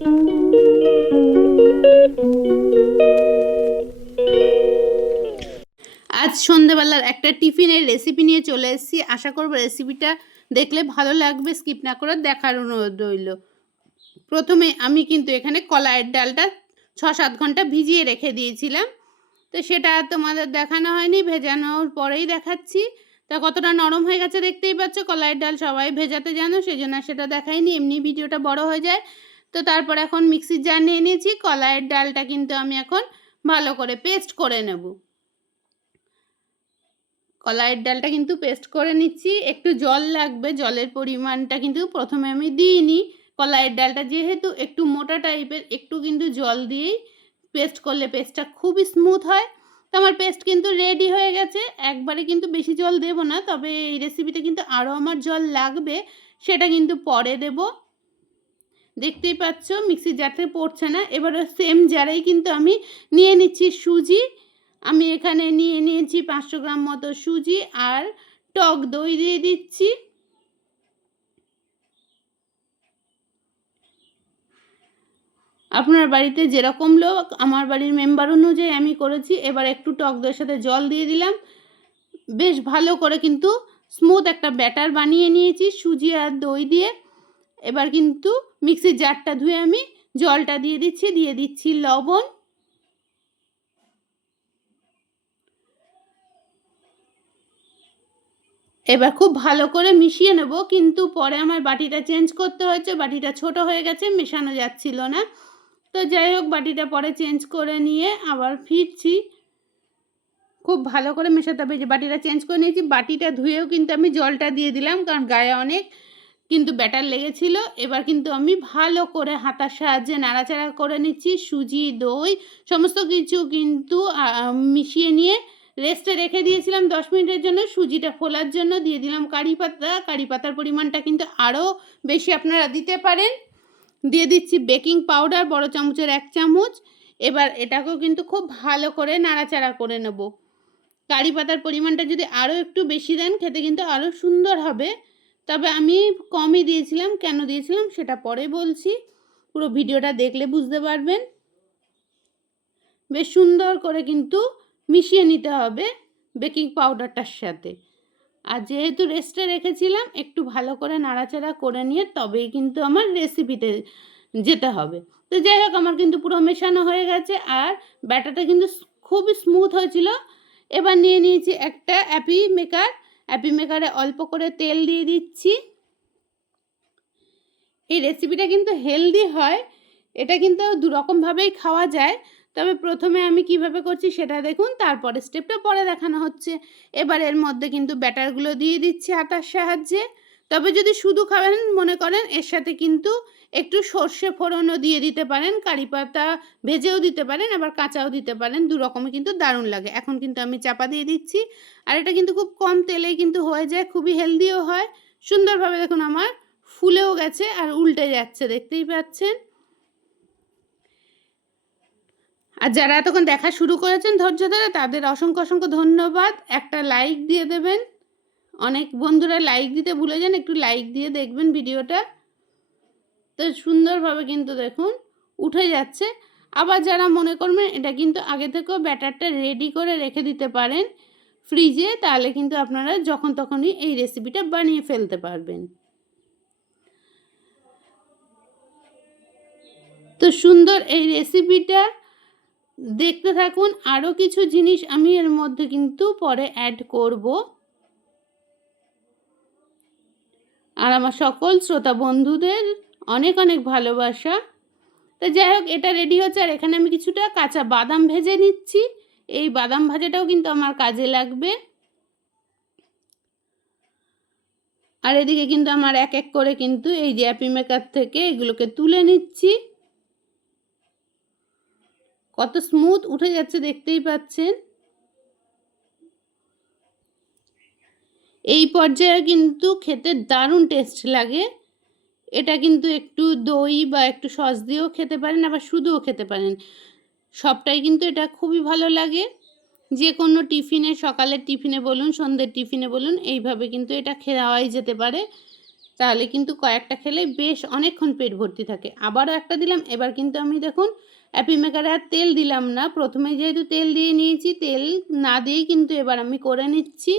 আজ সন্ধেবেলার একটা টিফিনের রেসিপি নিয়ে চলে এসেছি। আশা করব রেসিপিটা দেখলে ভালো লাগবে স্কিপ না করে দেখার অনুরোধ রইল। প্রথমে আমি কিন্তু এখানে কলাইয়ের ডালটা ছ সাত ঘণ্টা ভিজিয়ে রেখে দিয়েছিলাম। তো সেটা তোমাদের দেখানো হয়নি, ভেজানোর পরেই দেখাচ্ছি। তা কতটা নরম হয়ে গেছে দেখতেই পাচ্ছ, কলাইয়ের ডাল সবাই ভেজাতে জানো সেই জন্য সেটা দেখাইনি। এমনি ভিডিওটা বড় হয়ে যায়। তো তারপর এখন মিক্সির জার নিয়ে নিয়েছি, কলাইয়ের ডালটা কিন্তু আমি এখন ভালো করে পেস্ট করে নেব। কলাইয়ের ডালটা কিন্তু পেস্ট করে নিচ্ছি, একটু জল লাগবে, জলের পরিমাণটা কিন্তু প্রথমে আমি দিইনি। কলাইয়ের ডালটা যেহেতু একটু মোটা টাইপের, একটু কিন্তু জল দিয়েই পেস্ট করলে পেস্টটা খুবই স্মুথ হয়। তো আমার পেস্ট কিন্তু রেডি হয়ে গেছে, একবারে কিন্তু বেশি জল দেব না, তবে এই রেসিপিতে কিন্তু আরও আমার জল লাগবে, সেটা কিন্তু পরে দেব। দেখতেই পাচ্ছ, মিক্সির জার থেকে পড়ছে না। এবারে সেম জারেই কিন্তু আমি নিয়ে নিচ্ছি সুজি। আমি এখানে নিয়ে নিয়েছি পাঁচশো গ্রাম মতো সুজি আর টক দই দিয়ে দিচ্ছি। আপনার বাড়িতে যেরকম লোক, আমার বাড়ির মেম্বার অনুযায়ী আমি করেছি। এবার একটু টক দইয়ের সাথে জল দিয়ে দিলাম। বেশ ভালো করে কিন্তু স্মুথ একটা ব্যাটার বানিয়ে নিয়েছি সুজি আর দই দিয়ে। এবার কিন্তু মিক্সির জারটা ধুয়ে আমি জলটা দিয়ে দিচ্ছি দিয়ে দিচ্ছি লবণ। এবার খুব ভালো করে মিশিয়ে নেব, কিন্তু পরে আমার বাটিটা চেঞ্জ করতে হয়েছে, বাটিটা ছোট হয়ে গেছে, মেশানো যাচ্ছিল না। তো যাই হোক, বাটিটা পরে চেঞ্জ করে নিয়ে আবার ফিরছি। খুব ভালো করে মেশাতে হবে যে বাটিটা চেঞ্জ করে নিয়েছি, বাটিটা ধুয়েও কিন্তু আমি জলটা দিয়ে দিলাম, কারণ গায়ে অনেক কিন্তু ব্যাটার লেগেছিল। এবার কিন্তু আমি ভালো করে হাতার সাহায্যে নাড়াচাড়া করে নিচ্ছি, সুজি, দই, সমস্ত কিছু কিন্তু মিশিয়ে নিয়ে রেস্টে রেখে দিয়েছিলাম দশ মিনিটের জন্য। সুজিটা ফোলার জন্য দিয়ে দিলাম কারি পাতা। কারি পাতার পরিমাণটা কিন্তু আরও বেশি আপনারা দিতে পারেন। দিয়ে দিচ্ছি বেকিং পাউডার, বড় চামচের এক চামচ। এবার এটাকেও কিন্তু খুব ভালো করে নাড়াচাড়া করে নেব। কারি পাতার পরিমাণটা যদি আরও একটু বেশি দেন, খেতে কিন্তু আরও সুন্দর হবে। তবে আমি কমই দিয়েছিলাম, কেন দিয়েছিলাম সেটা পরে বলছি। পুরো ভিডিওটা দেখলে বুঝতে পারবেন। বেশ সুন্দর করে কিন্তু মিশিয়ে নিতে হবে বেকিং পাউডারটার সাথে। আর যেহেতু রেস্টে রেখেছিলাম, একটু ভালো করে নাড়াচাড়া করে নিয়ে তবেই কিন্তু আমার রেসিপিতে যেতে হবে। তো যাই হোক, আমার কিন্তু পুরো মেশানো হয়ে গেছে আর ব্যাটারটা কিন্তু খুবই স্মুথ হয়েছিল। এবার নিয়ে নিয়েছি একটা অ্যাপি মেকার অ্যাপি মেকারে অল্প করে তেল দিয়ে দিচ্ছি। এই রেসিপিটা কিন্তু হেলদি হয়। এটা কিন্তু দুরকমভাবেই খাওয়া যায়। তবে প্রথমে আমি কীভাবে করছি সেটা দেখুন, তারপরে স্টেপটা পরে দেখানো হচ্ছে। এবার এর মধ্যে কিন্তু ব্যাটারগুলো দিয়ে দিচ্ছি আটার সাহায্যে। তবে যদি শুধু খাবেন মনে করেন, এর সাথে কিন্তু একটু সর্ষে ফোড়নও দিয়ে দিতে পারেন, কারি পাতা ভেজেও দিতে পারেন, আবার কাঁচাও দিতে পারেন, দু রকমই কিন্তু দারুণ লাগে। এখন কিন্তু আমি চাপা দিয়ে দিচ্ছি। আর এটা কিন্তু খুব কম তেলেই কিন্তু হয়ে যায়, খুবই হেলদিও হয়। সুন্দরভাবে দেখুন আমার ফুলেও গেছে আর উল্টে যাচ্ছে, দেখতেই পাচ্ছেন। আর যারা এতক্ষণ দেখা শুরু করেছেন ধৈর্য ধরে, তাদের অসংখ্য অসংখ্য ধন্যবাদ। একটা লাইক দিয়ে দেবেন। অনেক বন্ধুরা লাইক দিতে ভুলে যান, একটু লাইক দিয়ে দেখবেন ভিডিওটা তো সুন্দরভাবে কিন্তু দেখুন, উঠে যাচ্ছে। আবার যারা মনে করবেন, এটা কিন্তু আগে থেকেও ব্যাটারটা রেডি করে রেখে দিতে পারেন ফ্রিজে তাহলে কিন্তু আপনারা যখন তখনই এই রেসিপিটা বানিয়ে ফেলতে পারবেন। তো সুন্দর এই রেসিপিটা দেখতে থাকুন। আরও কিছু জিনিস আমি এর মধ্যে কিন্তু পরে অ্যাড করব। আর আমার সকল শ্রোতা বন্ধুদের অনেক অনেক ভালোবাসা। তো যাই হোক, এটা রেডি হচ্ছে আর এখানে আমি কিছুটা কাঁচা বাদাম ভেজে নিচ্ছি। এই বাদাম ভাজাটাও কিন্তু আমার কাজে লাগবে। আর এদিকে কিন্তু আমার এক এক করে কিন্তু এই যে অ্যাপি মেকার থেকে এগুলোকে তুলে নিচ্ছি। কত স্মুথ উঠে যাচ্ছে দেখতেই পাচ্ছেন। এই পর্যায়ে কিন্তু খেতে দারুণ টেস্ট লাগে। এটা কিন্তু একটু দই বা একটু সস দিয়েও খেতে পারেন, আবার শুধুও খেতে পারেন। সবটাই কিন্তু এটা খুবই ভালো লাগে। যে কোনো টিফিনে, সকালের টিফিনে বলুন, সন্ধ্যের টিফিনে বলুন, এইভাবে কিন্তু এটা খাওয়াই যেতে পারে। তাহলে কিন্তু কয়েকটা খেলে বেশ অনেকক্ষণ পেট ভর্তি থাকে। আবারও একটা দিলাম, এবার কিন্তু আমি দেখুন, অ্যাপি মেকারে আর তেল দিলাম না। প্রথমে যেহেতু তেল দিয়ে নিয়েছি, তেল না দিয়েই কিন্তু এবার আমি করে নিচ্ছি।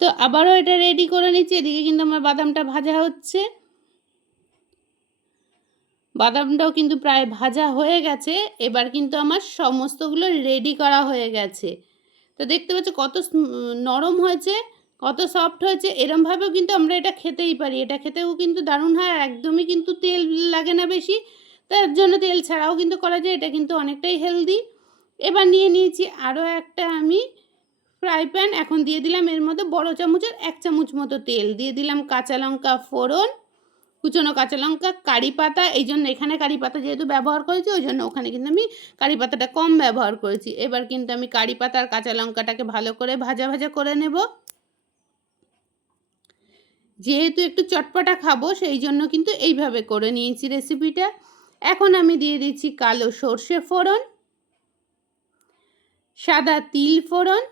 তো আবারও এটা রেডি করে নিচ্ছি। এদিকে কিন্তু আমার বাদামটা ভাজা হচ্ছে। বাদামটাও কিন্তু প্রায় ভাজা হয়ে গেছে। এবার কিন্তু আমার সমস্তগুলো রেডি করা হয়ে গেছে। তো দেখতে পাচ্ছ কত নরম হয়েছে, কত সফট হয়েছে। এরমভাবেও কিন্তু আমরা এটা খেতেই পারি। এটা খেতেও কিন্তু দারুণ হয়। আর একদমই কিন্তু তেল লাগে না বেশি। তার জন্য তেল ছাড়াও কিন্তু করা যায়। এটা কিন্তু অনেকটাই হেলদি এবার নিয়ে নিয়েছি আরও একটা আমি ফ্রাই প্যান এখন দিয়ে দিলাম এর মধ্যে বড় চামচের এক চামচ মতো তেল। দিয়ে দিলাম কাঁচা লঙ্কা ফোড়ন, কুচনো কাঁচা লঙ্কা, কারি পাতা। এই জন্য এখানে কারি পাতা যেহেতু ব্যবহার করেছি, ওই জন্য ওখানে কিন্তু আমি কারি পাতাটা কম ব্যবহার করেছি। এবার কিন্তু আমি কারি পাতা আর কাঁচা লঙ্কাটাকে ভালো করে ভাজা ভাজা করে নেব। যেহেতু একটু চটপটা খাব, সেই জন্য কিন্তু এইভাবে করে নিয়েছি রেসিপিটা। এখন আমি দিয়ে দিচ্ছি কালো সর্ষে ফোড়ন, সাদা তিল ফোড়ন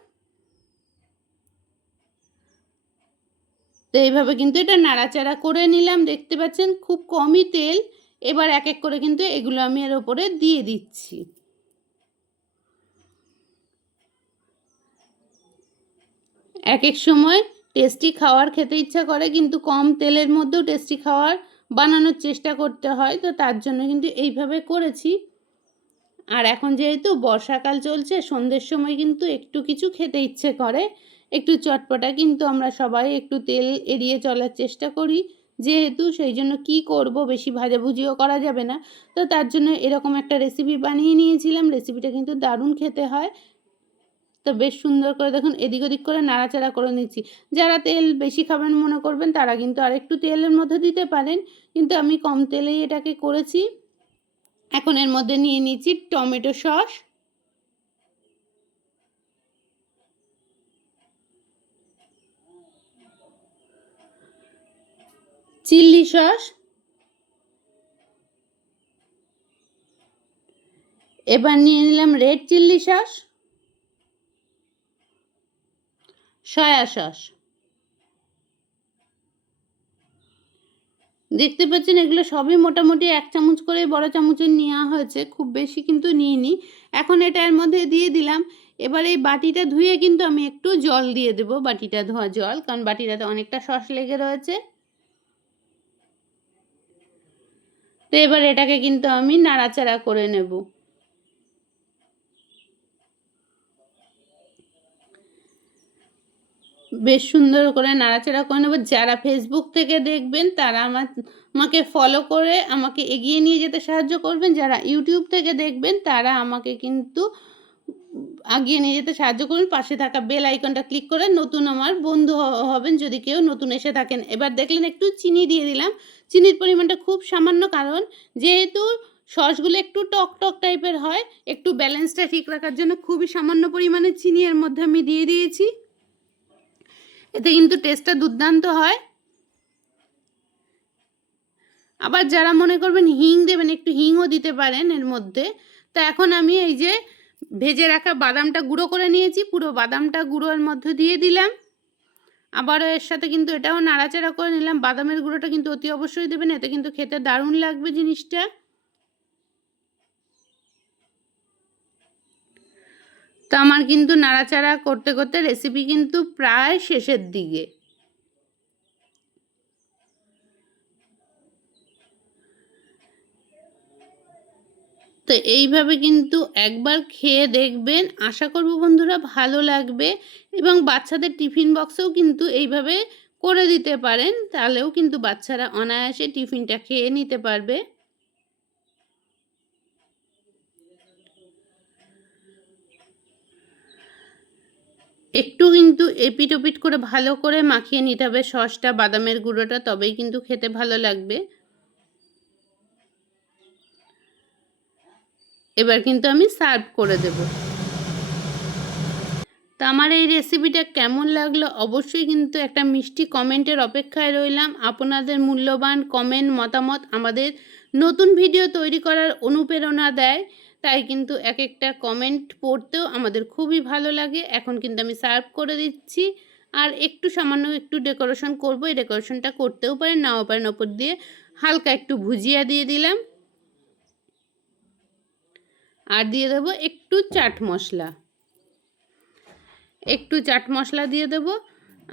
তো এইভাবে কিন্তু এটা নাড়াচাড়া করে নিলাম, দেখতে পাচ্ছেন? খুব কমই তেল। এবার এক এক করে কিন্তু এগুলো আমি এর ওপরে দিয়ে দিচ্ছি। এক এক সময় টেস্টি খাওয়ার খেতে ইচ্ছা করে, কিন্তু কম তেলের মধ্যেও টেস্টি খাওয়ার বানানোর চেষ্টা করতে হয়। তো তার জন্য কিন্তু এইভাবে করেছি। আর এখন যেহেতু বর্ষাকাল চলছে, সন্ধ্যের সময় কিন্তু একটু কিছু খেতে ইচ্ছে করে। একটু চটপটা, কিন্তু আমরা সবাই একটু তেল এড়িয়ে চলার চেষ্টা করি। যেহেতু সেই জন্য কি করব বেশি ভাজাভুজিও করা যাবে না। তো তার জন্য এরকম একটা রেসিপি বানিয়ে নিয়েছিলাম। রেসিপিটা কিন্তু দারুণ খেতে হয়। তো বেশ সুন্দর করে দেখুন, এদিক ওদিক করে নাড়াচাড়া করে নিচ্ছি। যারা তেল বেশি খাবেন মনে করবেন, তারা কিন্তু আর একটু তেলের মধ্যে দিতে পারেন। কিন্তু আমি কম তেলেই এটাকে করেছি। এখন এর মধ্যে নিয়ে নিচ্ছি টমেটো সস। চিল্লি সস। এবার নিয়ে নিলাম রেড চিল্লি সস। Soya sauce. দেখতে পাচ্ছেন, এগুলো সবই মোটামুটি এক চামচ করে বড় চামচের নেওয়া হয়েছে। খুব বেশি কিন্তু নিইনি। এখন এটা এর মধ্যে দিয়ে দিলাম। এবার এই বাটিটা ধুয়ে কিন্তু আমি একটু জল দিয়ে দেবো। বাটিটা ধোয়া জল, কারণ বাটিটাতে অনেকটা সস লেগে রয়েছে। তো এবার এটাকে কিন্তু আমি নাড়াচাড়া করে নেব। বেশ সুন্দর করে নাড়াচাড়া করে নেব। যারা ফেসবুক থেকে দেখবেন, তারা আমার, আমাকে ফলো করে আমাকে এগিয়ে নিয়ে যেতে সাহায্য করবেন। যারা ইউটিউব থেকে দেখবেন, তারা আমাকে কিন্তু আগিয়ে নিয়ে যেতে সাহায্য করুন। পাশে থাকা বেল আইকনটা ক্লিক করে নতুন আমার বন্ধু হবেন যদি কেউ নতুন এসে থাকেন। এবার দেখলেন একটু চিনি দিয়ে দিলাম। চিনির পরিমাণটা খুব সামান্য কারণ যেহেতু সসগুলো একটু টক টক টাইপের হয়, একটু ব্যালেন্সটা ঠিক রাখার জন্য খুবই সামান্য পরিমাণে চিনি এর মধ্যে আমি দিয়ে দিয়েছি। এতে কিন্তু টেস্টটা দুর্দান্ত হয়। আবার যারা মনে করবেন হিং দেবেন, একটু হিংও দিতে পারেন এর মধ্যে। তো এখন আমি এই যে ভেজে রাখা বাদামটা গুঁড়ো করে নিয়েছি, পুরো বাদামটা গুঁড়োর মধ্যে দিয়ে দিলাম। আবারও এর সাথে কিন্তু এটাও নাড়াচাড়া করে নিলাম। বাদামের গুঁড়োটা কিন্তু অতি অবশ্যই দেবেন, এতে কিন্তু খেতে দারুণ লাগবে জিনিসটা। তো আমার কিন্তু নাড়াচাড়া করতে করতে রেসিপি কিন্তু প্রায় শেষের দিকে। তো এইভাবে কিন্তু একবার খেয়ে দেখবেন। আশা করব বন্ধুরা ভালো লাগবে এবং বাচ্চাদের টিফিন বক্সেও কিন্তু এইভাবে করে দিতে পারেন। তাহলেও কিন্তু বাচ্চারা অনায়াসে টিফিনটা খেয়ে নিতে পারবে। একটু কিন্তু এপিট ওপিট করে ভালো করে মাখিয়ে নিতে হবে। সসটা, বাদামের গুঁড়োটা, তবেই কিন্তু খেতে ভালো লাগবে। এবার কিন্তু আমি সার্ভ করে দেব। তো আমার এই রেসিপিটা কেমন লাগল অবশ্যই কিন্তু একটা মিষ্টি কমেন্টের অপেক্ষায় রইলাম। আপনাদের মূল্যবান কমেন্ট, মতামত আমাদের নতুন ভিডিও তৈরি করার অনুপ্রেরণা দেয়। তাই কিন্তু এক একটা কমেন্ট পড়তেও আমাদের খুবই ভালো লাগে। এখন কিন্তু আমি সার্ভ করে দিচ্ছি। আর একটু সামান্য একটু ডেকোরেশন করব। এই ডেকোরেশনটা করতেও পারেন, নাও পারেন, ওপর দিয়ে হালকা একটু ভুজিয়া দিয়ে দিলাম। আর দিয়ে দেবো একটু চাট মশলা। একটু চাট মশলা দিয়ে দেবো।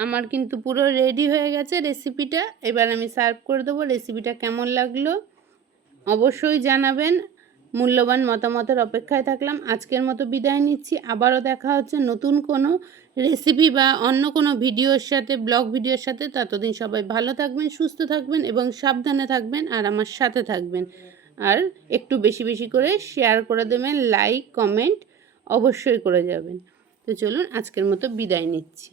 আমার কিন্তু পুরো রেডি হয়ে গেছে রেসিপিটা এবার আমি সার্ভ করে দেবো রেসিপিটা কেমন লাগল। অবশ্যই জানাবেন। মূল্যবান মতামতের অপেক্ষায় থাকলাম। আজকের মতো বিদায় নিচ্ছি। আবারও দেখা হচ্ছে নতুন কোনো রেসিপি বা অন্য কোনো ভিডিওর সাথে ব্লগ ভিডিওর সাথে। ততদিন সবাই ভালো থাকবেন, সুস্থ থাকবেন এবং সাবধানে থাকবেন আর আমার সাথে থাকবেন। আর একটু বেশি বেশি করে শেয়ার করে দেবেন লাইক কমেন্ট অবশ্যই করে যাবেন। তো চলুন আজকের মতো বিদায় নিচ্ছি।